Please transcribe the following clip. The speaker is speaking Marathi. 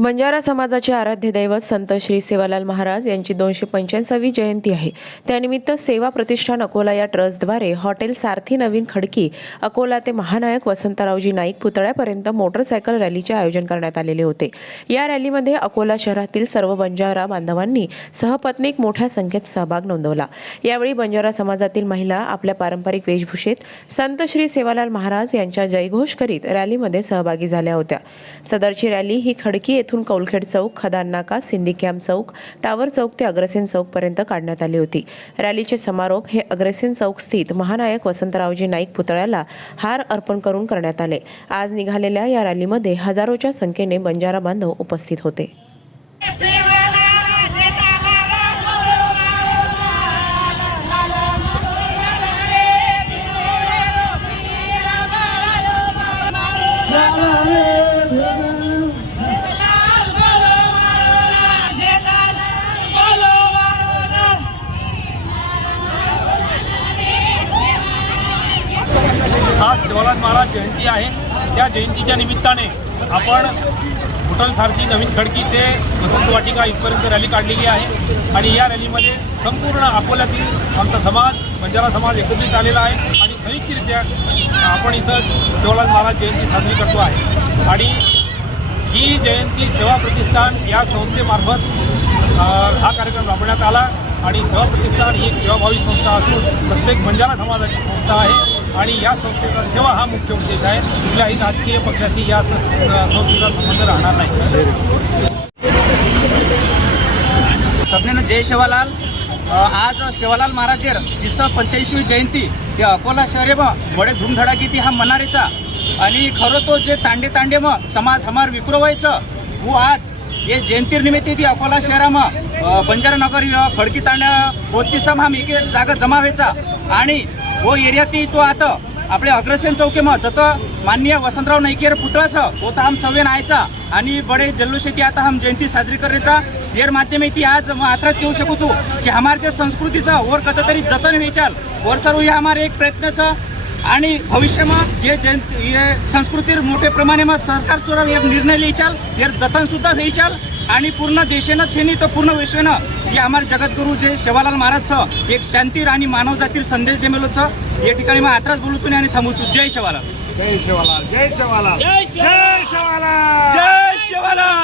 बंजारा समाजाचे आराध्य दैवत संत श्री सेवालाल महाराज यांची दोनशे पंच्याण्णवी जयंती आहे. त्यानिमित्त सेवा प्रतिष्ठान अकोला या ट्रस्टद्वारे हॉटेल सारथी नवीन खडकी अकोला ते महानायक वसंतरावजी नाईक पुतळ्यापर्यंत मोटरसायकल रॅलीचे आयोजन करण्यात आलेले होते. या रॅलीमध्ये अकोला शहरातील सर्व बंजारा बांधवांनी सहपत्नीक मोठ्या संख्येत सहभाग नोंदवला. यावेळी बंजारा समाजातील महिला आपल्या पारंपरिक वेशभूषेत संत श्री सेवालाल महाराज यांच्या जयघोष करीत रॅलीमध्ये सहभागी झाल्या होत्या. सदरची रॅली ही खडकी येथून कौलखेड चौक खदान नाका सिंदी कॅम्प चौक टावर चौक ते अग्रसेन चौकपर्यंत काढण्यात आली होती रॅलीचे समारोप हे अग्रसेन चौक स्थित महानायक वसंतरावजी नाईक पुतळ्याला हार अर्पण करून करण्यात आले आज निघालेल्या या रॅलीमध्ये हजारोच्या संख्येने बंजारा बांधव उपस्थित होते आज शिवराज महाराज जयंती आहे. त्या जयंतीच्या निमित्ताने आपण होटल नवीन खडकी ते वसंत वाटिका इथपर्यंत रॅली काढलेली आहे. आणि या रॅलीमध्ये संपूर्ण अकोल्यातील आमचा समाज बंजारा समाज एकत्रित आलेला आहे. आणि संयुक्तरित्या आपण इथं शिवराज महाराज जयंती साजरी करतो आहे. आणि ही जयंती सेवा प्रतिष्ठान या संस्थेमार्फत हा कार्यक्रम राबवण्यात आला. आणि सहप्रतिष्ठान ही एक सेवाभावी संस्था असून प्रत्येक बंजारा समाजाची संस्था आहे. आणि या संस्थेचा सेवा हा मुख्य उद्देश आहे. कुठल्याही राजकीय पक्षाशी या संस्थेचा संबंध राहणार नाही. सबनेनं जय शेवालाल. आज शेवालाल महाराजेर तिसरा पंच्याऐंशी जयंती. या अकोला शहरे मग बडे धूमधडाकी ती हा मनारेचा. आणि खरं तो जे तांडे तांडे मग समाज हमार विक्रो व्हायचं वो आज ये जयंतीनिमित्त ती अकोला शहराમાં बंजारा नगर अ, खडकी तांड्या बोतीसम हा जागा जमा व्हायचा. आणि वो एरियाती तो आता आपल्या अग्रसेन चौकीમાં जतं माननीय वसंतराव नाईकेर पुतळाचं तो तर हम सव्य आयचा. आणि बडे जल्लोषेती आता हम जयंती साजरी करायचा. येर माध्यमेती आज मग घेऊ शकू की हमार जे संस्कृतीचा वर तरी जतन व्हायचाल. वर सर्व हे हमारे एक प्रयत्नचं आणि भविष्यમાં हे जयंत हे संस्कृती मोठ्या सरकार सुद्धा एक निर्णय लिहिचाल यार जतन सुद्धा व्हायचाल आणि पूर्ण देशेनं छेनी तर पूर्ण विश्वेनं हे आम्हाला जगद्गुरु जे शिवालाल महाराजचं एक शांतीर आणि मानव जातील संदेश देमेलोचं या ठिकाणी मग आत्राच बोलूचून आणि थांबूचू. जय शिवालाल. जय शिवालाल. जय शिवालाल. जय शिवालाल. जय शिवराय